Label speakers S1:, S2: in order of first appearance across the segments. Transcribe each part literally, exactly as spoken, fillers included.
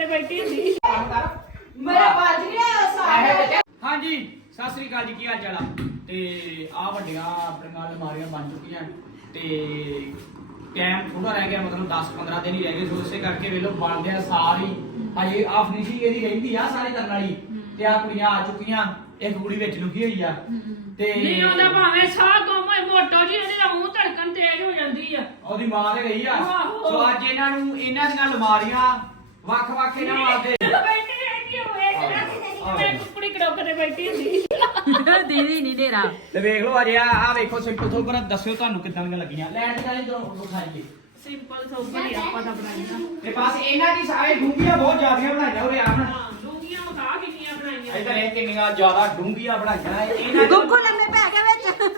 S1: ਤੇ ਬੈਠੀ ਹੁੰਦੀ
S2: ਮੇਰਾ ਵੱਜ ਗਿਆ ਸਾਰੇ।
S3: ਹਾਂਜੀ ਸਤਿ ਸ੍ਰੀ ਅਕਾਲ ਜੀ, ਕੀ ਹਾਲ ਚਾਲ ਆ? ਤੇ ਆ ਵੱਡੀਆਂ ਆਪਣੀਆਂ ਅਲਮਾਰੀਆਂ ਬਣ ਚੁੱਕੀਆਂ ਤੇ ਟਾਈਮ ਥੋੜਾ ਰਹਿ ਗਿਆ, ਮਤਲਬ ਦਸ ਪੰਦਰਾਂ ਦਿਨ ਹੀ ਰਹਿ ਗਏ। ਸੋ ਇਸੇ ਕਰਕੇ ਵੇਲੋ ਬਣਦੇ ਆ ਸਾਰੀ ਹਜੇ ਆ ਫਿਨਿਸ਼ਿੰਗ ਇਹਦੀ ਰਹਿੰਦੀ ਆ ਸਾਰੀ ਕਰਨ ਵਾਲੀ। ਤੇ ਆ ਕੁੜੀਆਂ ਆ ਚੁੱਕੀਆਂ, ਇੱਕ ਕੁੜੀ ਵਿੱਚ ਲੁਕੀ ਹੋਈ ਆ ਤੇ
S1: ਨਹੀਂ ਉਹਦਾ ਭਾਵੇਂ ਸਾਹ ਗੁੰਮ ਹੋਏ ਮੋਟੋ ਜੀ ਉਹਦੀ ਮੂੰਹ ਧੜਕਣ ਤੇਜ਼ ਹੋ ਜਾਂਦੀ ਆ।
S3: ਉਹਦੀ ਮਾਂ ਤੇ ਗਈ ਆ।
S1: ਆਹੋ।
S3: ਸੋ ਅੱਜ ਇਹਨਾਂ ਨੂੰ ਇਹਨਾਂ ਦੀਆਂ ਅਲਮਾਰੀਆਂ ਵੱਖ ਵੱਖ ਇਹਨਾਂ ਵਾਸਤੇ
S1: ਬੈਠੀ ਰਹਿੰਦੀ ਹੋਏ ਕਿਹੜਾ ਮੈਂ ਕੁੜੀ ਕੜੋਕ ਤੇ ਬੈਠੀ ਹੁੰਦੀ
S4: ਦੀਦੀ ਨਹੀਂ ਡੇਰਾ
S3: ਤੇ ਵੇਖ ਲਓ ਅਜੇ ਆ ਆ ਵੇਖੋ ਸਿੰਪਲ ਸੋਬਰ ਦੱਸਿਓ ਤੁਹਾਨੂੰ ਕਿੱਦਾਂ ਦੀਆਂ ਲੱਗੀਆਂ। ਲੈਟ ਦਾ ਇਧਰੋਂ ਵਿਖਾਈਏ
S1: ਸਿੰਪਲ ਸੋਬਰ ਹੀ ਆਪਾਂ ਦਾ ਬਣਾਈਆਂ।
S3: ਤੇ ਬਸ ਇਹਨਾਂ ਦੀ ਸਾਰੇ ਡੂੰਘੀਆਂ ਬਹੁਤ ਜ਼ਿਆਦੀਆਂ ਬਣਾਈਆਂ ਹੋਵੇ ਆ ਹੁਣ।
S1: ਹਾਂ ਡੂੰਗੀਆਂ ਮਖਾ ਕਿੰਨੀਆਂ ਬਣਾਈਆਂ।
S3: ਇਧਰ ਇਹ ਕਿੰਨੀਆਂ ਜ਼ਿਆਦਾ ਡੂੰਘੀਆਂ ਬਣਾਈਆਂ ਇਹਨਾਂ ਦੀ।
S4: ਗੁੱਗੂ ਲੰਮੇ ਪੈ ਗਿਆ ਵਿੱਚ।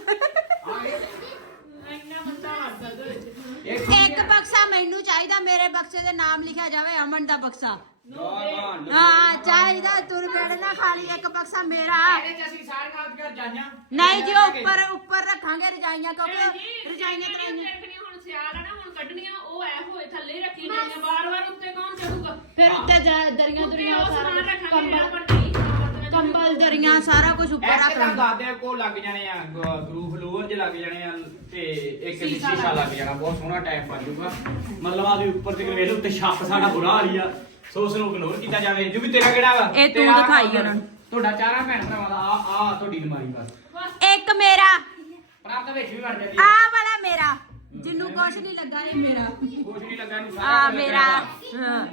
S1: ਇੰਨਾ ਬੰਦਾ ਵੜਦਾ ਦੇ ਵਿੱਚ।
S3: ਇੱਕ
S4: ਇੱਕ ਬਕਸਾ ਮੈਨੂੰ ਚਾਹੀਦਾ, ਮੇਰੇ ਬਕਸੇ ਦੇ ਨਾਮ ਲਿਖਿਆ ਜਾਵੇ ਅਮਨ ਦਾ ਬਕਸਾ।
S3: ਹਾਂ
S4: ਹਾਂ ਚਾਹੀਦਾ, ਤੁਰ ਬੇੜ ਨਾ ਖਾਲੀ ਇੱਕ ਬਕਸਾ ਮੇਰਾ।
S3: ਇਹਦੇ ਚ ਅਸੀਂ ਸਾਰੀਆਂ ਆਪਣੀਆਂ ਰਜਾਈਆਂ
S4: ਨਹੀਂ ਜੀ ਉਹ ਉੱਪਰ ਉੱਪਰ ਰੱਖਾਂਗੇ ਰਜਾਈਆਂ, ਕਿਉਂਕਿ
S1: ਰਜਾਈਆਂ
S4: ਰਜਾਈਆਂ
S1: ਤੇ
S4: ਤਰਾਈਆਂ
S1: ਦੇਖਣੀਆਂ ਹੁਣ ਸਿਆਲ ਆ ਨਾ, ਹੁਣ ਕੱਢਣੀਆਂ ਉਹ ਐ ਹੋਏ ਥੱਲੇ ਹੀ ਰੱਖੀ ਜਾਣੀਆਂ। ਵਾਰ-ਵਾਰ ਉੱਤੇ ਕੌਣ ਚੜੂਗਾ?
S4: ਫਿਰ ਉੱਤੇ ਜ- ਦਰੀਆਂ
S1: ਉੱਤੇ
S4: ਦੁਰੀਆਂ
S1: ਉਹ
S4: ਸਾਰਾ
S1: ਸਮਾਨ
S4: ਕੁਛ,
S1: ਰੱਖਾਂਗੇ ਜਿਹੜਾ
S4: ਕੰਬਲ
S1: ਆਪਾਂ ਨਹੀਂ ਵਰਤਣਾ।
S4: ਕੰਬਲ ਦਰੀਆਂ ਸਾਰਾ ਕੁਝ ਉੱਪਰ
S3: ਐਸੇ
S4: ਰੱਖ
S3: ਤਾਂ
S4: ਲਾਂਗੇ।
S3: ਦੱਸਦੇ ਆ ਕੋ ਲੱਗ ਜਾਣੇ ਆ ਗਰੂ ਫਲੋਰ ਚ ਲੱਗ ਜਾਣੇ ਆ ਤੇ ਇੱਕ ਸ਼ੀਸ਼ਾ ਲੱਗ ਜਾਣਾ। ਬਹੁਤ ਸੋਹਣਾ ਟਾਈਪ ਬਣ ਜਾਊਗਾ। ਮਤਲਬ ਆ ਵੀ ਉੱਪਰ ਤੇ ਵੇਖ ਲਓ ਉੱਤੇ ਛੱਤ ਸਾਡਾ ਬੁਰਾ ਹਾਲ ਆ। ਸੋ ਉਸ ਨੂੰ ਇਗਨੋਰ ਕੀਤਾ ਜਾਵੇ। ਜੋ ਵੀ ਤੇਰਾ ਕਿਹੜਾ ਵਾ
S4: ਇਹ ਤੂੰ
S3: ਤੇਰਾ
S4: ਦਿਖਾਈ ਉਹਨਾਂ ਨੂੰ।
S3: ਤੁਹਾਡਾ ਚਾਰਾਂ ਭੈਣ ਭਰਾਵਾਂ ਦਾ ਆ ਆ ਤੁਹਾਡੀ ਅਲਮਾਰੀ ਬਸ।
S4: ਇੱਕ ਮੇਰਾ
S3: ਪ੍ਰਾਪਤ ਵਿੱਚ ਵੀ ਬਣ ਜਾਂਦੀ
S4: ਆ
S3: ਆ।
S4: ਵਾਲਾ ਮੇਰਾ, ਜਿੰਨੂੰ ਕੁਛ ਨਹੀਂ ਲੱਗਾ ਇਹ ਮੇਰਾ।
S3: ਕੁਝ ਨਹੀਂ ਲੱਗਾ ਨੂੰ
S4: ਆ ਮੇਰਾ ਹਾਂ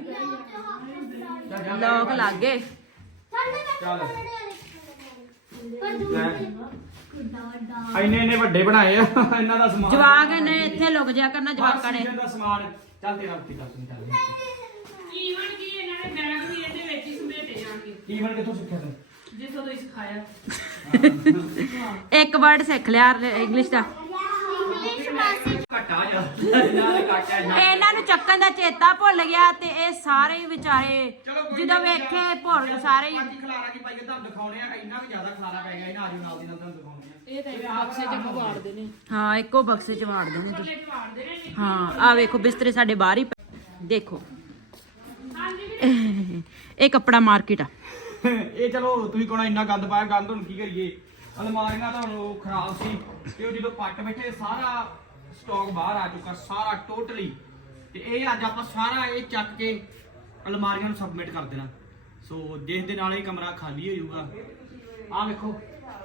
S4: ਲੋਕ ਲੱਗ ਗਏ।
S3: ਚੱਲ ਇੰਨੇ ਇੰਨੇ ਵੱਡੇ ਬਣਾਏ ਆ ਇਹਨਾਂ ਦਾ ਸਮਾਨ।
S4: ਜਵਾਕ ਨੇ ਇੱਥੇ ਲੁਕ ਜਾ ਕਰਨਾ ਜਵਾਕਾਂ ਨੇ।
S3: ਦਾ ਸਮਾਨ ਚੱਲ ਤੇਰਾ ਉੱਤੇ ਕਰ ਤੂੰ ਚੱਲ।
S1: ਈਵਨ ਕੀ ਇਹਨਾਂ ਦੇ ਬੈਗ ਵੀ ਇਹਦੇ ਵਿੱਚ ਹੀ ਸਮੇਟੇ ਜਾਣਗੇ।
S3: ਈਵਨ ਕਿੱਥੋਂ ਸਿੱਖਿਆ ਤੂੰ?
S1: ਜਿੱਥੋਂ ਤੁਸੀਂ ਸਿਖਾਇਆ।
S4: ਇੱਕ ਵਰਡ ਸਿੱਖ ਲਿਆ ਇੰਗਲਿਸ਼ ਦਾ।
S3: ਘਟਾ ਜਾ ਇਹਨਾਂ ਦੇ ਘਟਾ ਜਾ।
S4: ਇਹਨਾਂ ਨੂੰ ਚੱਕਣ ਦਾ ਚੇਤਾ ਭੁੱਲ ਗਿਆ ਤੇ ਇਹ ਸਾਰੇ ਹੀ ਵਿਚਾਰੇ ਜਦੋਂ ਵੇਖੇ ਭੁੱਲ ਸਾਰੇ ਹੀ।
S3: ਅੱਜ ਖਲਾਰਾ ਕੀ ਪਾਈਏ ਤੁਹਾਨੂੰ ਦਿਖਾਉਣੇ ਆ। ਇੰਨਾ ਵੀ ਜ਼ਿਆਦਾ ਖਲਾਰਾ ਪੈ ਗਿਆ ਇਹਨਾਂ ਆਜੋ ਨਾਲ ਦੀ ਨਾਲ ਤੁਹਾਨੂੰ ਦਿਖਾਉਣੇ ਆ।
S1: ਇਹ ਤਾਂ ਇੱਕ ਬਕਸੇ ਚ ਕਵਾੜਦੇ ਨੇ।
S4: ਹਾਂ ਇੱਕੋ ਬਕਸੇ ਚ ਵਾੜ ਦੇਣੇ ਤੁਸੀਂ।
S1: ਥੱਲੇ ਕਵਾੜਦੇ ਨੇ।
S4: ਹਾਂ ਆ ਵੇਖੋ ਬਿਸਤਰੇ ਸਾਡੇ ਬਾਹਰ ਹੀ ਪਏ। ਦੇਖੋ ਇਹ ਕੱਪੜਾ ਮਾਰਕੀਟ ਆ।
S3: ਇਹ ਚਲੋ ਤੁਸੀਂ ਕੋਣਾ ਇੰਨਾ ਗੰਦ ਪਾਇਆ। ਗੰਦ ਹੁਣ ਕੀ ਕਰੀਏ? ਅਲਮਾਰੀਆਂ ਤਾਂ ਹੁਣ ਖਰਾਬ ਸੀ ਤੇ ਉਹ ਜਦੋਂ ਪੱਟ ਬੈਠੇ ਸਾਰਾ ਸਟਾਕ ਬਾਹਰ ਆ ਚੁੱਕਾ ਸਾਰਾ ਟੋਟਲੀ। ਤੇ ਇਹ ਅੱਜ ਆਪਾਂ ਸਾਰਾ ਇਹ ਚੱਕ ਕੇ ਅਲਮਾਰੀਆਂ ਨੂੰ ਸਬਮਿਟ ਕਰ ਦੇਣਾ। ਸੋ ਜਿਸ ਦੇ ਨਾਲ ਇਹ ਕਮਰਾ ਖਾਲੀ ਹੋ ਜਾਊਗਾ। ਆਹ ਵੇਖੋ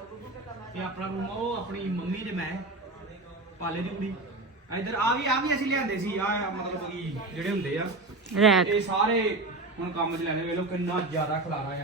S3: ਇਹ ਆਪਣਾ ਰੂਮ ਆ। ਉਹ ਆਪਣੀ ਮੰਮੀ ਤੇ ਮੈਂ ਪਾਲੇ ਦੀ ਕੁੜੀ। ਇਧਰ ਆ ਵੀ ਆ ਵੀ ਅਸੀਂ ਲਿਆਂਦੇ ਸੀ। ਆ ਮਤਲਬ ਕਿ ਜਿਹੜੇ ਹੁੰਦੇ ਆ
S4: ਰੈਕ
S3: ਇਹ ਸਾਰੇ ਹੁਣ ਕੰਮ 'ਚ ਲੈਣੇ। ਵੇਖ ਲਓ ਕਿੰਨਾ ਜ਼ਿਆਦਾ ਖਲਾਰਾ ਆ।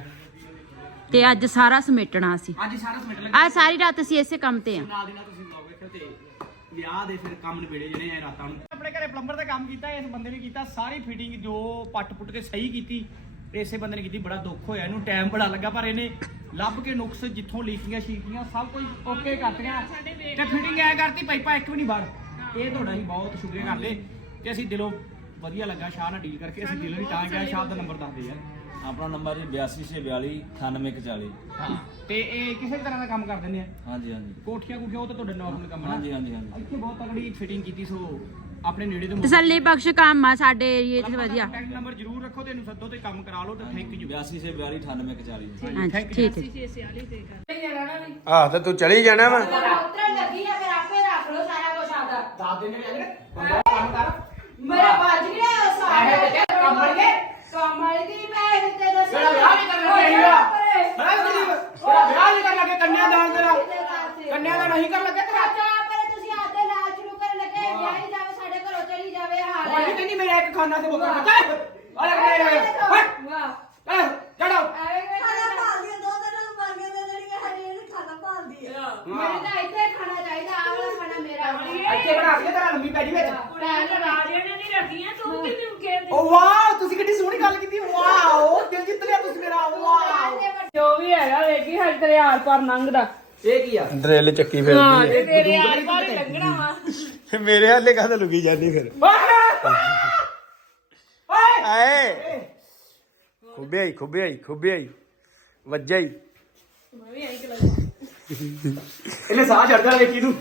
S4: ਤੇ ਅੱਜ ਸਾਰਾ ਸਮੇਟਣਾ ਸੀ।
S3: ਅੱਜ ਸਾਰਾ ਸਮੇਟ ਲੱਗਾ।
S4: ਆ ਸਾਰੀ ਰਾਤ ਅਸੀਂ ਇਸੇ ਕੰਮ ਤੇ ਆ।
S3: ਨਾਲ ਦੀ ਨਾਲ ਤੁਸੀਂ ਵਲੌਗ ਵੇਖਿਓ ਤੇ ਵਿਆਹ ਦੇ ਫਿਰ ਕੰਮ ਨਿਬੇੜੇ ਜਿਹੜੇ ਆ ਰਾਤਾਂ ਨੂੰ। ਆਪਣੇ ਘਰੇ ਪਲੰਬਰ ਦਾ ਕੰਮ ਕੀਤਾ। ਇਸ ਬੰਦੇ ਨੇ ਕੀਤਾ ਸਾਰੀ ਫਿਟਿੰਗ ਜੋ ਪੱਟ ਪੁੱਟ ਕੇ ਸਹੀ ਕੀਤੀ। ਇਸੇ ਬੰਦੇ ਨੇ ਕੀਤੀ। ਬੜਾ ਦੁੱਖ ਹੋਇਆ ਇਹਨੂੰ, ਟਾਈਮ ਬੜਾ ਲੱਗਾ ਪਰ ਇਹਨੇ ਲੱਭ ਕੇ ਨੁਕਸ ਜਿੱਥੋਂ ਲੀਕੀਆਂ ਸ਼ੀਕੀਆਂ ਸਭ ਕੁਝ ਓਕੇ ਕਰਤੀਆਂ ਤੇ ਫਿਟਿੰਗ ਐ ਕਰਤੀ ਪਾਈਪਾਂ ਇੱਕ ਵੀ ਨਹੀਂ ਬਾਹਰ। ਇਹ ਤੁਹਾਡਾ ਹੀ ਬਹੁਤ ਸ਼ੁਕਰੀਆ ਕਰਦੇ ਤੇ ਅਸੀਂ ਦਿਲੋਂ ਵਧੀਆ ਲੱਗਾ ਸ਼ਾਹ ਨਾਲ ਡੀਲ ਕਰਕੇ। ਅਸੀਂ ਦਿਲੋਂ ਹੀ ਤਾਂ ਗਿਆ। ਸ਼ਾਹ ਦਾ ਨੰਬਰ ਦੱਸ ਦੇ ਯਾਰ।
S5: ਆਪਣਾ ਨੰਬਰ ਜੀ ਬਿਆਸੀ ਛੇ ਬਿਆਲੀ ਅਠਾਨਵੇਂ ਇੱਕ ਚਾਲੀ।
S3: ਹਾਂ ਤੇ ਇਹ ਕਿਸੇ ਵੀ ਤਰ੍ਹਾਂ ਦਾ ਕੰਮ ਕਰ ਦਿੰਦੇ ਆ।
S5: ਹਾਂਜੀ ਹਾਂਜੀ
S3: ਕੋਠੀਆਂ ਕੁਠੀਆਂ ਉਹ ਤਾਂ ਤੁਹਾਡਾ ਨਾਰਮਲ ਕੰਮ ਆ।
S5: ਹਾਂਜੀ ਹਾਂਜੀ ਹਾਂਜੀ
S3: ਇੱਥੇ ਬਹੁਤ ਤਗੜੀ ਫਿਟਿੰਗ ਕੀਤੀ। ਸੋ ਆਪਣੇ ਨੇੜੇ ਤੋਂ
S4: ਤਸੱਲੀ ਬਖਸ਼ ਕੰਮ ਆ ਸਾਡੇ ਏਰੀਏ 'ਚ ਵਧੀਆ।
S3: ਕੰਟੈਕਟ ਨੰਬਰ ਜ਼ਰੂਰ ਰੱਖੋ ਤੇ ਇਹਨੂੰ ਸੱਦੋ ਤੇ ਕੰਮ ਕਰਾ ਲਓ ਤੇ ਥੈਂਕ ਯੂ।
S5: ਬਿਆਸੀ ਛੇ ਬਿਆਲੀ ਅਠਾਨਵੇਂ ਇੱਕ ਚਾਲੀ।
S4: ਹਾਂਜੀ ਠੀਕ ਹੈ।
S1: ਛੇ ਸਿਆਲੀ ਤੇ ਕਰ।
S6: ਆਹ ਤੇ ਤੂੰ ਚਲੀ ਜਾਣਾ ਵਾ।
S2: ਉਤਰਨ ਲੱਗੀ ਆ ਫਿਰ ਆਪੇ ਰੱਖ ਲਓ ਸਾਰਾ ਕੁਝ ਆਦਾ।
S3: ਦੱਸ ਦਿੰਦੇ ਨੇ ਅਗਰ ਬੰਦਾ ਕੰਮ ਕਰ।
S2: ਮੇਰਾ ਵੱਜ ਗਿਆ ਸਾਰੇ।
S3: ਐਵੇਂ ਤੇ ਕੰਬਲ ਕੇ
S2: ਕਮਲ ਦੀ ਮੈਂ ਤੇ ਦੱਸ।
S3: ਮੇਰਾ ਵਿਆਹ ਨਹੀਂ ਕਰਨ ਲੱਗੇ ਹੀਰਾ। ਹੈ ਗਰੀਬ ਮੇਰਾ ਵਿਆਹ ਨਹੀਂ ਕਰਨ ਲੱਗੇ। ਕੰਨਿਆ ਦਾਨ ਤੇਰਾ ਕੰਨਿਆ ਦਾ ਨਹੀਂ ਕਰਨ ਲੱਗੇ ਤੇਰਾ।
S2: ਚਾਚਾ ਪਰ ਤੁਸੀਂ ਆਦੇ ਨਾਲ ਸ਼ੁਰੂ ਕਰਨ ਲੱਗੇ। ਵਿਆਹ ਹੀ ਜਾਵੇ ਸਾਡੇ ਘਰੋਂ ਚਲੀ ਜਾਵੇ ਹਾਲ
S3: ਹੁਣ
S2: ਹੈ।
S3: ਵੀ ਕਹਿੰਦੀ ਮੇਰਾ ਇੱਕ ਖਾਨਾ ਤੇ ਬੋਕਰ ਬੱਚਾ ਅਰੇ ਮੇਰੇ ਹਟ
S2: ਵਾਹ
S3: ਐ ਚੜੋ।
S2: ਖਾਣਾ ਭਾਲਦੀ ਦੋ ਦਿਨ ਮਰ ਗਏ ਤੇ ਜਿਹੜੀਆਂ ਹਰੀ ਖਾਣਾ ਭਾਲਦੀ ਹੈ। ਮੈਨੂੰ ਤਾਂ ਇੱਥੇ ਖਾਣਾ ਚਾਹੀਦਾ। ਆਹ ਵਾਲਾ ਖਾਣਾ ਮੇਰਾ ਵਾ।
S3: ਇੱਥੇ ਬਣਾ ਕੇ ਤੇਰਾ ਲੰਮੀ ਪੈੜੀ ਵਿੱਚ।
S1: ਭੈਣ ਰਾਜੇ ਨੇ ਨਹੀਂ ਰੱਖੀਆਂ ਤੂੰ ਕਿ ਤੂੰ ਕਹਿੰਦੀ
S3: ਓ ਵਾਓ ਤੁਸੀਂ ਕਿੰਨੀ ਸੋਹਣੀ ਗੱਲ ਕੀਤੀ। ਵਾਓ ਦਿਲ ਜਿੱਤ ਲਿਆ ਤੁਸੀਂ ਮੇਰਾ। ਵਾਓ
S1: ਜੋ ਵੀ ਹੈਗਾ ਵੇਖੀ ਹਰ ਤੇਰੇ ਆਰ ਪਰ ਲੰਘਦਾ।
S3: ਇਹ ਕੀ ਆ?
S6: ਡਰਿੱਲ ਚੱਕੀ ਫਿਰਦੀ
S1: ਤੇ ਤੇਰੇ ਆਰ ਪਰ ਲੰਘਣਾ ਵਾ।
S6: ਹੈ। ਮੇਰੇ ਹਾਲੇ ਕਾਹਦਾ ਲੁਕੀ ਜਾਂਦੀ ਫਿਰ।
S3: ਓਏ
S6: ਆਏ ਖੁੱਬੇ ਆਈ ਖੁੱਬੇ ਆਈ ਖੁੱਬੇ ਆਈ ਵੱਜਾ ਹੀ।
S1: ਮੈਂ ਵੀ ਐਂ ਕਿ ਲੱਗਦਾ।
S3: ਇਹਨੇ ਸਾਹ ਚੜਦਾ ਵੇਖੀ ਤੂੰ।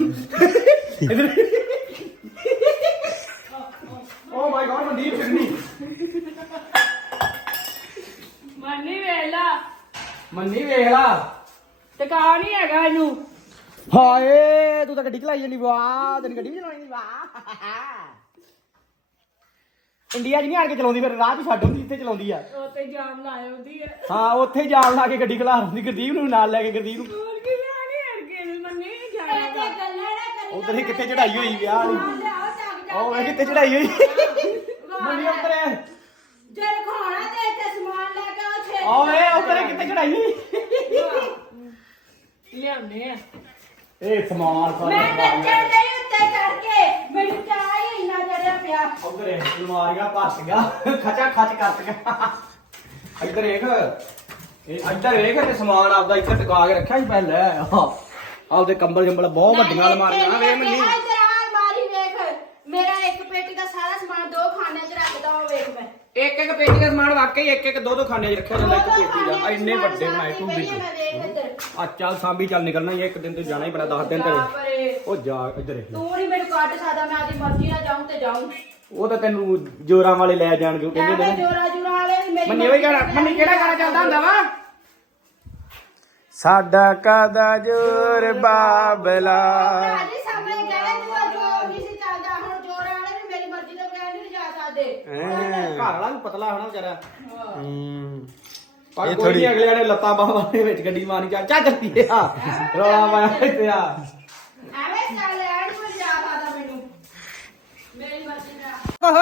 S3: Oh my god Mandeep Singhni. ਮੰਨੀ ਵੇਖ ਲਾ
S1: ਟਿਕਾ ਨਹੀਂ ਹੈਗਾ ਇਹਨੂੰ
S3: ਹਾਏ ਤੂੰ ਤਾਂ ਗੱਡੀ ਚਲਾਈ ਜਾਂਦੀ ਵਾਹ ਤੈਨੂੰ ਗੱਡੀ ਵੀ ਚਲਾਉਣੀ ਨਹੀਂ ਵਾਹ ਇੰਡੀਆ 'ਚ ਨਹੀਂ ਆਣ ਕੇ ਚਲਾਉਂਦੀ ਫਿਰ ਰਾਹ 'ਚ ਛੱਡ ਹੁੰਦੀ ਜਿੱਥੇ ਚਲਾਉਂਦੀ ਆ
S1: ਉੱਤੇ ਜਾਮ ਲਾਇਆ ਹੁੰਦੀ ਹੈ
S3: ਹਾਂ ਉੱਥੇ ਜਾਮ ਲਾ ਕੇ ਗੱਡੀ ਖਲਾਰ ਹੁੰਦੀ ਗੁਰਦੀਪ ਨੂੰ ਨਾਲ ਲੈ ਕੇ ਗੁਰਦੀਪ ਨੂੰ
S1: ਹੋਰ ਕੀ ਲੈਣੀ ਅੜਕੇ ਨੂੰ ਮੰਨੇ
S2: ਇਹ
S1: ਜਾਣਾ
S2: ਤੇ ਗੱਲਾਂ ਨਾ ਕਰੀ
S3: ਉਧਰ ਹੀ ਕਿੱਥੇ ਚੜਾਈ ਹੋਈ ਵਿਆਹ ਵਾਲੀ
S2: ਲਿਆਓ ਚੱਕ ਜਾ
S3: ਉਹ ਵੇ ਕਿੱਥੇ ਚੜਾਈ ਹੋਈ ਮੰਨੀ ਉੱਤਰ
S2: ਜੇ ਰਖਾਉਣਾ ਤੇ ਇੱਥੇ ਸਮਾਨ ਲੈ ਕੇ ਆਓ ਛੇ
S3: ਆ ਵੇ ਉੱਤਰ ਕਿੱਥੇ ਚੜਾਈ ਹੋਈ
S1: ਲਿਆਉਂਦੇ ਆ
S3: ਇਹ ਸਮਾਨ
S2: ਮੈਂ ਨੱਚਣ ਦੇ ਉੱਤੇ ਚੜ ਕੇ ਮੈਨੂੰ ਚਾਹ ਹੀ ਇੰਨਾ ਚੜਿਆ ਪਿਆ
S3: ਉਧਰ ਇਹ ਅਲਮਾਰੀਆਂ ਭੱਸ ਗਿਆ ਖਚਾ ਖਚ ਕਰਤ ਗਿਆ ਇੱਧਰ ਦੇਖ ਇਹ ਇੱਧਰ ਵੇਖ ਤੇ ਸਮਾਨ ਆਪਦਾ ਇੱਧਰ ਟਿਕਾ ਕੇ ਰੱਖਿਆ ਸੀ ਪਹਿਲੇ ਆਪਦੇ ਕੰਬਲ ਜੰਬਲ ਬਹੁਤ ਵੱਡੀਆਂ ਅਲਮਾਰੀਆਂ ਆ ਵੇਖ ਮੰਨੀ
S2: ਇੱਧਰ ਆ ਅਲਮਾਰੀ ਵੇਖ ਮੇਰਾ ਇੱਕ ਪੇਟੀ ਦਾ ਸਾਰਾ ਸਮਾਨ ਦੋ ਖਾਨਿਆਂ 'ਚ ਰੱਖਦਾ ਉਹ ਵੇਖ ਮੈਂ
S3: ਇੱਕ ਇੱਕ ਪੇਟੀ ਦਾ ਸਮਾਨ ਵਾਕਈ ਇੱਕ ਇੱਕ ਦੋ ਦੋ ਖਾਨੇ 'ਚ ਰੱਖਿਆ ਜਾਂਦਾ ਇੱਕ ਪੇਟੀ ਦਾ ਇੰਨੇ ਵੱਡੇ ਬਣਾਏ ਟੂ ਬਿਗ
S2: ਮੈਂ ਵੇਖ ਇੱਧਰ
S3: ਆ ਚੱਲ ਸਾਂਭੀ ਚੱਲ ਨਿਕਲਣਾ ਹੀ ਇੱਕ ਦਿਨ ਤੇ ਜਾਣਾ ਹੀ ਬੜਾ ਦਸ ਦਿਨ ਤੇ ਉਹ ਜਾ ਇੱਧਰ ਦੇਖ
S2: ਤੂੰ ਨਹੀਂ ਮੈਨੂੰ ਕੱਢ ਸਕਦਾ ਮੈਂ ਆਪਣੀ ਮਰਜ਼ੀ ਨਾਲ ਜਾਊਂ ਤੇ ਜਾਊਂ
S3: ਉਹ ਤਾਂ ਤੈਨੂੰ ਜੋਰਾਂ ਵਾਲੇ ਲੈ ਜਾਣਗੇ ਉਹ ਕਹਿੰਦੇ
S2: ਐਵੇਂ
S3: ਨੇ
S2: ਜੋਰਾ ਜੋਰਾ ਵਾਲੇ ਵੀ ਮੇਰੀ
S3: ਮੰਨੀ ਉਹ ਗਾਣਾ ਮੰਨੀ ਕਿਹੜਾ ਗਾਣਾ ਚੱਲਦਾ ਹੁੰਦਾ ਵਾ
S6: ਸਾਡਾ ਕਾਦਾ ਜੋਰ ਬਾਬਲਾ
S2: ਰਾਜੀ ਸਾਹਮਣੇ ਕਹਿੰਦੇ ਤੂੰ ਜੋ ਨਹੀਂ ਸੀ ਚੱਲਦਾ ਹੁਣ ਜੋਰਾ ਵਾਲੇ ਵੀ ਮੇਰੀ ਮਰਜ਼ੀ ਤੋਂ ਬਗੈਰ ਨਹੀਂ ਜਾ ਸਕਦੇ
S3: ਘਰ ਵਾਲਾ ਵੀ ਪਤਲਾ ਹੋਣਾ ਵਿਚਾਰਾ
S6: ਹੂੰ
S3: ਪਰ
S6: ਇਹ
S3: ਕੋਈ
S6: ਥੋੜ੍ਹੀ-
S3: ਨਹੀਂ ਅਗਲੇ ਨੇ ਲੱਤਾਂ ਬਾਹਾਂ ਦੇ ਵਿੱਚ ਗੱਡੀ ਮਾਰੀ ਚੱਲ ਚੱਲ ਚੱਲਦੀ ਆ ਰੌਲਾ ਪਾਇਆ ਇੱਥੇ ਆ
S2: ਐਵੇਂ ਚੱਲ ਐਡ ਕੋਈ ਜਾ ਸਕਦਾ ਮੈਨੂੰ ਮੇਰੀ ਮਰਜ਼ੀ ਨਾਲ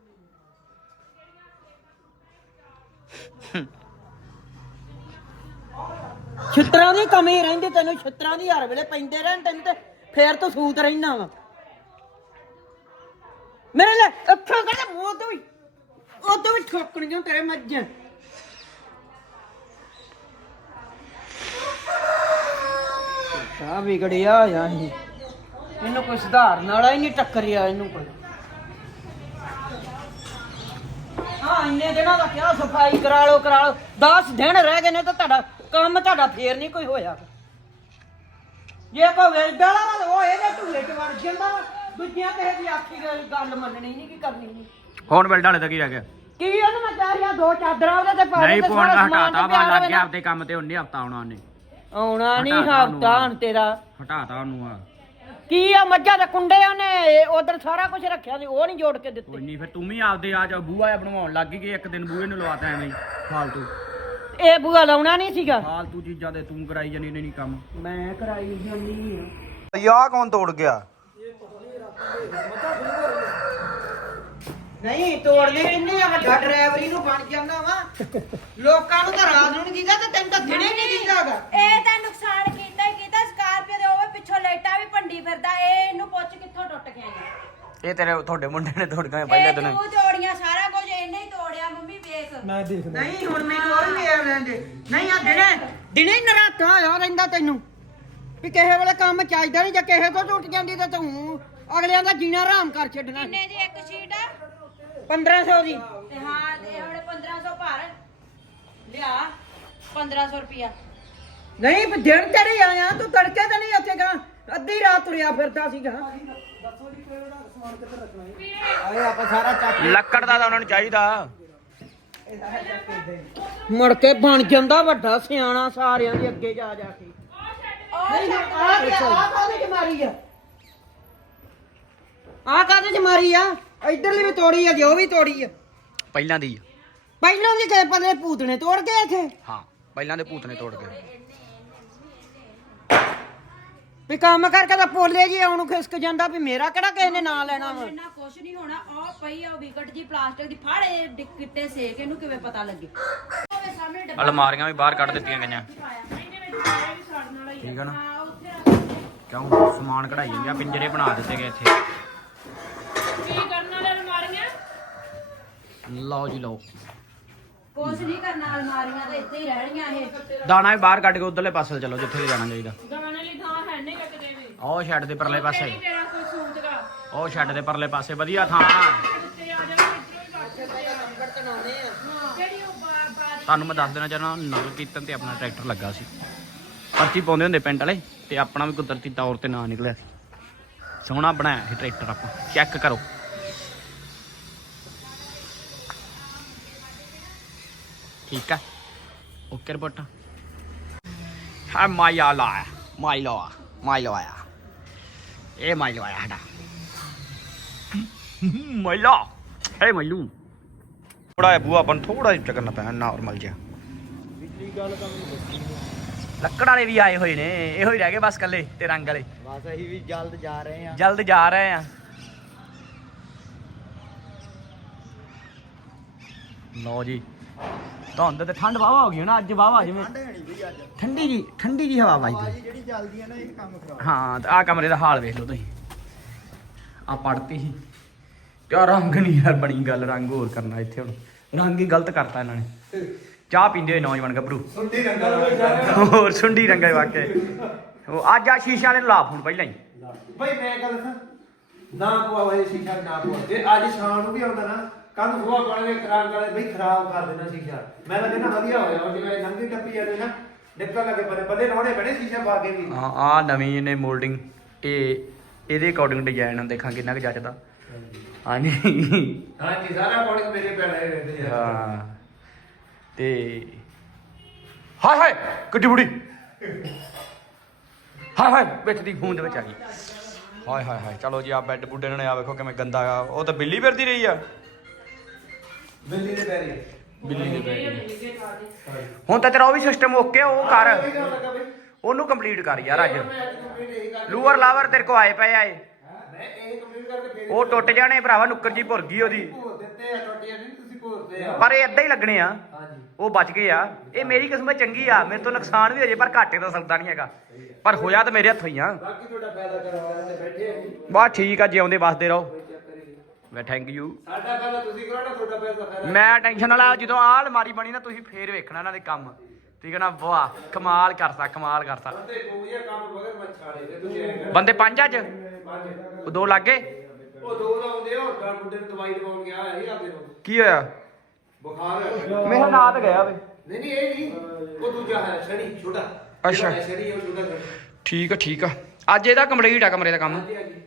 S7: ਛਿੱਤਰਾਂ ਦੀ ਕਮੀ ਰਹਿੰਦੀ ਤੈਨੂੰ ਛਿੱਤਰਾਂ ਦੀ ਹਰ ਵੇਲੇ ਪੈਂਦੇ ਰਹਿਣ ਤੈਨੂੰ ਤੇ ਫੇਰ ਤੂੰ ਸੂਤ ਰਹਿਣਾ ਵਾ ਮੇਰੇ ਲੈ ਅੱਖਾਂ ਕੱਢ ਮੂੰਹ ਤੋਂ ਵੀ ਉਹ ਤੋਂ ਵੀ ਠੋਕਣੀਆਂ ਤੇਰੇ ਮੱਝਾਂ ਆ ਵਿਗੜਿਆ ਹੋਇਆ ਸੀ ਇਹਨੂੰ ਕੋਈ ਸੁਧਾਰਨ ਵਾਲਾ ਹੀ ਨਹੀਂ ਟੱਕਰਿਆ ਇਹਨੂੰ ਕੋਈ ਹਾਂ ਇੰਨੇ ਦਿਨਾਂ ਦਾ ਕਿਹਾ ਸਫਾਈ ਕਰਾ ਲਓ ਕਰਾ ਲਓ ਦਸ ਦਿਨ ਰਹਿ ਗਏ ਨੇ ਤਾਂ ਤੁਹਾਡਾ ਕੰਮ ਤੁਹਾਡਾ ਫੇਰ ਨਹੀਂ ਕੋਈ ਹੋਇਆ ਜੇ ਕੋਈ ਵੇਚਦਾ ਵਾ ਉਹ ਇਹਦੇ ਢੂਲੇ ਚ ਵੜ ਜਾਂਦਾ ਵਾ ਦੂਜਿਆਂ ਕਿਸੇ ਦੀ ਆਖੀ ਗੱਲ ਗੱਲ ਮੰਨਣੀ ਨਹੀਂ ਕੀ ਕਰਨੀ ਨਹੀਂ
S3: ਹੁਣ ਬਿਲਡ ਵਾਲੇ ਦਾ ਕੀ ਰਹਿ ਗਿਆ
S7: ਕੀ ਉਹਨੂੰ ਮੈਂ ਕਹਿ ਰਿਹਾ ਦੋ ਚਾਦਰਾਂ ਉਹਦੇ ਤੇ ਪਾ ਦੇ
S3: ਨਹੀਂ
S7: ਤੇ
S3: ਫੋਨ
S7: ਸਾਰਾ
S3: ਦਾ
S7: ਸਮਾਨ
S3: ਹਟਾਤਾ
S7: ਤੇ
S3: ਵਾ
S7: ਪਿਆ
S3: ਲੱਗ
S7: ਹੋਵੇ
S3: ਗਿਆ
S7: ਨਾ।
S3: ਆਪਦੇ ਕੰਮ ਤੇ ਉਹਨੇ ਹਫਤਾ ਆਉਣਾ ਉਹਨੇ
S7: ਆਉਣਾ ਨਹੀਂ
S3: ਹਟਾਤਾ
S7: ਹਫਤਾ
S3: ਉਹਨੂੰ।
S7: ਹੁਣ ਤੇਰਾ
S3: ਹਟਾਤਾ ਉਹਨੂੰ ਆ
S7: ਕੀ ਆ ਮੱਝਾਂ ਦੇ ਕੁੰਡੇ ਉਹਨੇ ਉਧਰ ਸਾਰਾ ਕੁਝ ਰੱਖਿਆ ਸੀ ਉਹ ਨਹੀਂ ਜੋੜ ਕੇ
S3: ਕੋਈ
S7: ਦਿੱਤੇ
S3: ਨਹੀਂ ਫਿਰ ਤੂੰ ਵੀ ਆਪਦੇ ਆ ਜਾ ਬੂਆ ਜਿਹਾ ਬਣਵਾਉਣ ਲੱਗ ਗਈ ਕਿ ਇੱਕ ਦਿਨ ਬੂਏ ਨੂੰ ਲਵਾਤਾ ਐਵੇਂ ਹੀ ਫਾਲਤੂ
S7: ਇਹ ਬੂਆ ਲਾਉਣਾ ਨਹੀਂ ਸੀਗਾ
S3: ਫਾਲਤੂ ਚੀਜ਼ਾਂ ਤੇ ਤੂੰ ਕਰਾਈ ਜਾਨੀ ਨਹੀਂ ਕੰਮ
S7: ਮੈਂ ਕਰਾਈ ਜਾਂਦੀ ਆ
S6: ਯਾ ਕੌਣ ਤੋੜ ਗਿਆ
S7: ਨਹੀਂ ਤੋੜਨੇ ਇੰਨੇ ਆ ਵੱਡਾ ਡਰਾਈਵਰੀ ਨੂੰ ਬਣ ਜਾਂਦਾ ਵਾ ਲੋਕਾਂ ਨੂੰ ਤਾਂ ਰਾਤ ਨੂੰ ਨਹੀਂ ਦੀਦਾ ਤੇ ਤੈਨੂੰ ਤਾਂ ਦਿਨੇ ਨਹੀਂ ਦੀਦਾਗਾ
S2: ਇਹ ਤਾਂ ਨੁਕਸਾਨ ਕੀਤਾ ਹੀ ਕੀਤਾ ਸਕਾਰਪੀਓ ਦੇ ਉਹ ਪਿੱਛੋਂ ਲਾਈਟਾਂ ਵੀ ਭੰਡੀ ਫਿਰਦਾ ਇਹ ਇਹਨੂੰ ਪੁੱਛ ਕਿੱਥੋਂ ਟੁੱਟ ਗਿਆ ਜੀ
S6: ਇਹ ਤੇਰੇ ਤੁਹਾਡੇ ਮੁੰਡੇ ਨੇ ਤੋੜ ਗਿਆ
S2: ਇਹ ਤੂੰ ਤੋੜੀਆਂ ਸਾਰਾ ਕੁਝ ਇਹਨੇ ਹੀ ਤੋੜਿਆ ਮੰਮੀ ਵੇਖ
S7: ਨਹੀਂ ਹੁਣ ਮੈਨੂੰ ਉਹ ਵੀ ਵੇਖ ਲੈਂਦੇ ਨਹੀਂ ਆ ਦਿਨੇ ਦਿਨੇ ਹੀ ਨਰਾਤਾ ਹੋਇਆ ਰਹਿੰਦਾ ਤੈਨੂੰ ਵੀ ਕਿਸੇ ਵੇਲੇ ਕੰਮ ਚਾਹੀਦਾ ਨਹੀਂ ਜੇ ਕਿਸੇ ਤੋਂ ਟੁੱਟ ਜਾਂਦੀ ਤਾਂ ਤੂੰ ਅਗਲਿਆਂ ਦਾ ਜੀਣਾ ਆਰਾਮ ਕਰ ਛੱਡਣਾ
S2: ਕਿੰਨੇ ਦੀ ਇੱਕ ਸ਼ੀਟ ਆ
S7: ਪੰਦਰਾਂ ਸੌ ਦੀ
S2: ਤੇ ਹਾਂ ਤੇ ਹੁਣ ਪੰਦਰਾਂ ਸੌ ਭਰ ਲਿਆ ਪੰਦਰਾਂ ਸੌ ਰੁਪਿਆ
S7: ਨਹੀਂ ਵੀ ਦਿਨ ਤੇਰੇ ਆਇਆ ਤੂੰ ਤੜਕੇ ਤੇ ਨਹੀਂ ਉੱਥੇ ਗਾ ਅੱਧੀ ਰਾਤ ਤੁਰਿਆ ਫਿਰਦਾ ਸੀਗਾ
S3: ਆਏ ਆਪਾਂ ਸਾਰਾ ਚੱਕ
S6: ਲੱਕੜ ਦਾ ਤਾਂ ਉਹਨਾਂ ਨੂੰ ਚਾਹੀਦਾ
S7: ਮੁੜ ਕੇ ਬਣ ਜਾਂਦਾ ਵੱਡਾ ਸਿਆਣਾ ਸਾਰਿਆਂ ਦੇ ਅੱਗੇ ਜਾ ਜਾ ਕੇ ਨਹੀਂ ਆ ਗਿਆ ਆ ਕਾਹਦੇ ਚ ਮਾਰੀ ਆ ਆ ਕਾਹਦੇ ਚ ਮਾਰੀ ਆ ਇਧਰਲੀ ਵੀ ਤੋੜੀ ਆ ਜੋ ਵੀ ਤੋੜੀ ਆ
S6: ਪਹਿਲਾਂ ਦੀ
S7: ਪਹਿਲਾਂ ਦੀ ਕਿਸੇ ਪੱਲੇ ਭੂਤਨੇ ਤੋੜ ਗਏ ਇੱਥੇ
S6: ਹਾਂ ਪਹਿਲਾਂ ਦੇ ਭੂਤ ਨੇ ਤੋੜ ਗਏ
S7: ਵੀ ਕੰਮ ਕਰਕੇ ਤਾਂ ਪੋਲੇ ਜੀ ਆਉਣ ਨੂੰ ਖਿਸਕ ਜਾਂਦਾ ਵੀ ਮੇਰਾ ਕਿਹੜਾ ਕਿਸੇ ਨੇ ਨਾਂ ਲੈਣਾ ਵਾ
S2: ਇਹਨਾਂ ਕੁਛ ਨਹੀਂ ਹੋਣਾ ਉਹ ਪਈ ਆ ਵਿਕਟ ਜੀ ਪਲਾਸਟਿਕ ਦੀ ਫੜ ਇਹ ਡਿ- ਕਿੱਟੇ ਸੇਕ ਇਹਨੂੰ ਕਿਵੇਂ ਪਤਾ ਲੱਗੇ ਉਹਦੇ ਸਾਹਮਣੇ ਡੱਬਾ
S6: ਅਲਮਾਰੀਆਂ ਵੀ ਬਾਹਰ ਕੱਢ ਦਿੱਤੀਆਂ ਗਈਆਂ ਠੀਕ ਆ ਨਾ ਕਿਉਂ ਸਮਾਨ ਕਢਾਈ ਜਾਂਦੇ ਆ ਪਿੰਜਰੇ ਬਣਾ ਦਿੱਤੇ ਗਏ ਇੱਥੇ
S1: ਕੀ ਕਰਨ ਵਾਲੇ ਅਲਮਾਰੀਆਂ
S6: ਲਓ ਜੀ ਲਓ
S2: ਕੁਛ ਨਹੀਂ ਕਰਨਾ ਅਲਮਾਰੀਆਂ ਤਾਂ ਇੱਥੇ ਹੀ ਰਹਿਣੀਆਂ ਇਹ
S6: ਦਾਣਾ ਵੀ ਬਾਹਰ ਕੱਢ ਕੇ ਉਧਰਲੇ ਪਾਸੇ ਚਲੋ ਜਿੱਥੇ ਵੀ ਜਾਣਾ ਚਾਹੀਦਾ
S1: ਗਾਣੇ ਲਈ ਥਾਂ ਹੈ ਨਹੀਂ ਕਿਤੇ ਵੀ
S6: ਉਹ ਛੱਡ ਦੇ ਪਰਲੇ ਪਾਸੇ
S1: ਨਹੀਂ ਤੇਰਾ ਕੋਈ ਸੂਟ ਦਾ
S6: ਉਹ ਛੱਡ ਦੇ ਪਰਲੇ ਪਾਸੇ ਵਧੀਆ ਥਾਂ
S1: ਉੱਤੇ ਆ ਜਾਣਾ ਇੱਧਰੋਂ ਹੀ ਕੱਟ ਜਿਹੜੀ ਉਹ ਬਾ- ਬਾਰੀ
S6: ਤੁਹਾਨੂੰ ਮੈਂ ਦੱਸ ਦੇਣਾ ਚਾਹੁੰਦਾ ਨਗਰ ਕੀਰਤਨ ਤੇ ਆਪਣਾ ਟਰੈਕਟਰ ਲੱਗਾ ਸੀ ਪਰਚੀ ਪਾਉਂਦੇ ਹੁੰਦੇ ਪਿੰਡ ਵਾਲੇ ਤੇ ਆਪਣਾ ਵੀ ਕੁਦਰਤੀ ਤੌਰ ਤੇ ਨਾਂ ਨਿਕਲਿਆ ਸੀ ਸੋਹਣਾ ਬਣਾਇਆ ਸੀ ਟਰੈਕਟਰ ਆਪਾਂ ਚੈੱਕ ਕਰੋ ਠੀਕ ਆ ਓਕੇ ਰਿਪੋਰਟ ਆ ਮਾਇਆ ਲਾਇਆ ਮਾਈ ਲਵਾ ਮਾਈ ਲਵਾਇਆ ਇਹ ਮਾਈ ਲਵਾਇਆ ਸਾਡਾ ਮਾਈਲਾ ਏ ਮਾਈਲੂ ਥੋੜਾ ਜਿਹਾ ਬੂਆ ਆਪਾਂ ਨੂੰ ਥੋੜਾ ਜਿਹਾ ਕਰਨਾ ਪੈਣਾ ਨਾਰਮਲ ਜਿਹਾ ਲੱਕੜ ਵਾਲੇ ਵੀ ਆਏ ਹੋਏ ਨੇ ਇਹੋ ਹੀ ਰਹਿ ਗਏ ਬਸ ਕੱਲੇ ਤੇ ਰੰਗ ਵਾਲੇ
S3: ਬਸ ਅਸੀਂ ਵੀ ਜਲਦ ਜਾ ਰਹੇ ਆ
S6: ਜਲਦ ਜਾ ਰਹੇ ਆ ਲਓ ਜੀ ਧੁੰਦ ਤੇ ਠੰਡ ਵਾਵਾ ਹੋ ਗਈ ਨਾ ਅੱਜ ਵਾਵਾ ਜਿਵੇਂ ਠੰਡੀ ਜੀ ਠੰਡੀ ਜੀ ਹਵਾ ਵੱਜਦੀ
S3: ਜਿਹੜੀ ਜਲਦੀ ਆ ਨਾ ਇਹ ਕੰਮ ਖਰਾਬ
S6: ਹਾਂ ਤੇ ਆਹ ਕਮਰੇ ਦਾ ਹਾਲ ਵੇਖ ਲਓ ਤੁਸੀਂ ਆ ਪੜਤੀ ਸੀ ਕਿਆ ਰੰਗ ਨਹੀਂ ਯਾਰ ਬਣੀ ਗੱਲ ਰੰਗ ਹੋਰ ਕਰਨਾ ਇੱਥੇ ਹੁਣ ਰੰਗ ਹੀ ਗਲਤ ਕਰਤਾ ਇਹਨਾਂ ਨੇ ਚਾਹ ਪੀਂਦੇ ਹੋਏ ਨੌਜਵਾਨ ਗੱਭਰੂ
S3: ਸੁੰਡੀ ਰੰਗਾਂ
S6: ਹੋਰ ਸੁੰਡੀ ਰੰਗਾ ਵਾਕੇ ਉਹ ਅੱਜ ਆ ਸ਼ੀਸ਼ੇ ਵਾਲੇ ਨੂੰ ਲਾ ਫੋਨ ਪਹਿਲਾਂ ਹੀ
S3: ਬਈ ਮੈਂ ਗੱਲ ਦੱਸਾਂ ਨਾ ਪਵਾਵੇ ਸ਼ੀਸ਼ਾ ਨਾ ਪਵਾ ਤੇ ਅੱਜ ਸ਼ਾਮ ਨੂੰ ਵੀ ਆਉਂਦਾ ਨਾ ਕੱਲ ਨੂੰ ਸੁਬਾਹ ਵਾਲੇ ਖਰਾਬ ਵਾਲੇ ਬਈ ਖਰਾਬ ਕਰ ਦੇਣਾ ਸ਼ੀਸ਼ਾ ਮੈਂ ਤਾਂ ਕਹਿੰਦਾ ਵਧੀਆ ਹੋਇਆ ਉਹ ਜਿਵੇਂ ਨੰਗੀ ਟੱਪੀ ਜਾਂਦੇ ਨਾ ਨਿਕਲ ਲੱਗੇ ਪਰੇ ਬੱਲੇ ਲਾਉਣੇ ਬੜੇ ਸ਼ੀਸ਼ਾ ਪਾ ਕੇ ਵੀ
S6: ਹਾਂ ਆ ਨਵੀਂ ਇਹਨੇ ਮੋਲਡਿੰਗ ਇਹ ਇਹਦੇ ਅਕੋਰਡਿੰਗ ਡਿਜ਼ਾਈਨ ਦੇਖਾਂਗੇ ਕਿੰਨਾ ਕੁ ਜੱਚਦਾ ਹਾਂਜੀ
S3: ਹਾਂਜੀ ਸਾਰਾ ਕੋਡਿੰਗ ਮੇਰੇ ਪੈਣਾ ਰਹਿੰਦੇ ਆ
S6: ਹਾਂ ਤੇ ਹਾਏ ਹਾਏ ਗੱਡੀ ਬੁੜੀ ਹਾਏ ਹਾਏ ਵਿੱਚ ਦੀ ਫੋਨ ਦੇ ਵਿੱਚ ਆ ਗਈ ਹਾਏ ਹਾਏ ਹਾਏ ਚਲੋ ਜੀ ਆ ਬੈੱਡ ਬੁੱਡ ਇਹਨਾਂ ਨੇ ਆ ਵੇਖੋ ਕਿਵੇਂ ਗੰਦਾ ਆ ਉਹ ਤਾਂ ਬਿੱਲੀ ਫਿਰਦੀ ਰਹੀ ਆ
S3: ਬਿੱਲੀ ਦੇ ਪੈਰੀ
S6: ਬਿੱਲੀ ਦੇ ਪੈਰੀ ਹੁਣ ਤਾਂ ਤੇਰਾ ਉਹ ਵੀ ਸਿਸਟਮ ਓਕੇ ਉਹ ਕਰ ਉਹਨੂੰ ਕੰਪਲੀਟ ਕਰ ਯਾਰ ਅੱਜ ਲੂਅਰ ਲਾਵਰ ਤੇਰੇ ਕੋ ਆਏ ਪਏ ਆਏ
S3: ਮੈਂ ਇਹ ਕੰਪਲੀਟ ਕਰਕੇ ਫੇਰ
S6: ਉਹ ਟੁੱਟ ਜਾਣੇ ਭਰਾਵਾ ਨੁੱਕਰ ਜੀ ਭੁਰ ਗਈ ਉਹਦੀ
S3: ਭੋਰ ਦਿੱਤੇ ਆ ਟੋਟੀਆਂ ਨਹੀਂ ਤੁਸੀਂ ਭੋਰਦੇ ਆ
S6: ਪਰ ਇਹ ਏਦਾਂ ਹੀ ਲੱਗਣੇ ਆ
S3: ਹਾਂਜੀ
S6: ਉਹ ਬਚ ਗਏ ਆ ਇਹ ਮੇਰੀ ਕਿਸਮਤ ਚੰਗੀ ਆ ਮੇਰੇ ਤੋਂ ਨੁਕਸਾਨ ਵੀ ਹੋ ਜੇ ਪਰ ਘਾਟੇ ਦਾ ਸੌਦਾ ਨਹੀਂ ਹੈਗਾ ਪਰ ਹੋਇਆ ਤਾਂ ਮੇਰੇ ਹੱਥੋਂ ਹੀ ਆ
S3: ਬਾਕੀ ਤੁਹਾਡਾ ਫਾਇਦਾ ਕਰਵਾ ਲੈਂਦੇ ਬੈਠੇ ਆ ਜੀ
S6: ਬਸ ਠੀਕ ਆ ਜਿਉਂਦੇ ਵਸਦੇ ਰਹੋ ਮੈਂ ਥੈਂਕ ਯੂ
S3: ਸਾਡਾ ਫਾਇਦਾ ਤੁਸੀਂ ਕਰੋ ਨਾ ਤੁਹਾਡਾ ਪੈਸਾ ਫਾਇਦਾ
S6: ਮੈਂ ਟੈਨਸ਼ਨ ਵਾਲਾ ਜਦੋਂ ਆਹ ਅਲਮਾਰੀ ਬਣੀ ਨਾ ਤੁਸੀਂ ਫੇਰ ਵੇਖਣਾ ਇਹਨਾਂ ਦੇ ਕੰਮ ਠੀਕ ਹੈ ਨਾ ਵਾਹ ਕਮਾਲ ਕਰਤਾ ਕਮਾਲ ਕਰਤਾ
S3: ਬੰਦੇ ਕੋਈ ਕੰਮ ਬਗਰ ਮਛਾੜੇ ਤੇ ਤੁਸੀਂ ਐਂ ਕਰੋ
S6: ਬੰਦੇ ਪੰਜ ਅੱਜ ਉਹ ਦੋ ਲੱਗ ਗਏ
S3: ਉਹ ਦੋ ਦਾ ਆਉਂਦੇ ਹੋ ਡਾਕਟਰ ਮੁੰਡੇ ਨੂੰ ਦਵਾਈ ਦਵਾਉਣ ਗਿਆ ਇਹ ਆਪਦੇ ਨੂੰ
S6: ਕੀ ਹੋਇਆ
S3: ਬੁਖਾਰ
S6: ਮੇਰਾ ਨਾਂ ਤਾਂ ਗਿਆ ਵੇ
S3: ਨਹੀਂ ਨਹੀਂ ਇਹ ਨਹੀਂ ਉਹ ਦੂਜਾ ਹੈ ਸ਼ਨੀ ਛੋਟਾ
S6: ਅੱਛਾ।
S3: ਸ਼ਨੀ ਉਹ ਛੋਟਾ
S6: ਠੀਕ ਆ ਠੀਕ ਆ ਅੱਜ ਇਹਦਾ ਕੰਪਲੀਟ ਆ ਕਮਰੇ ਦਾ ਕੰਮ
S3: ਹਾਂਜੀ ਹਾਂਜੀ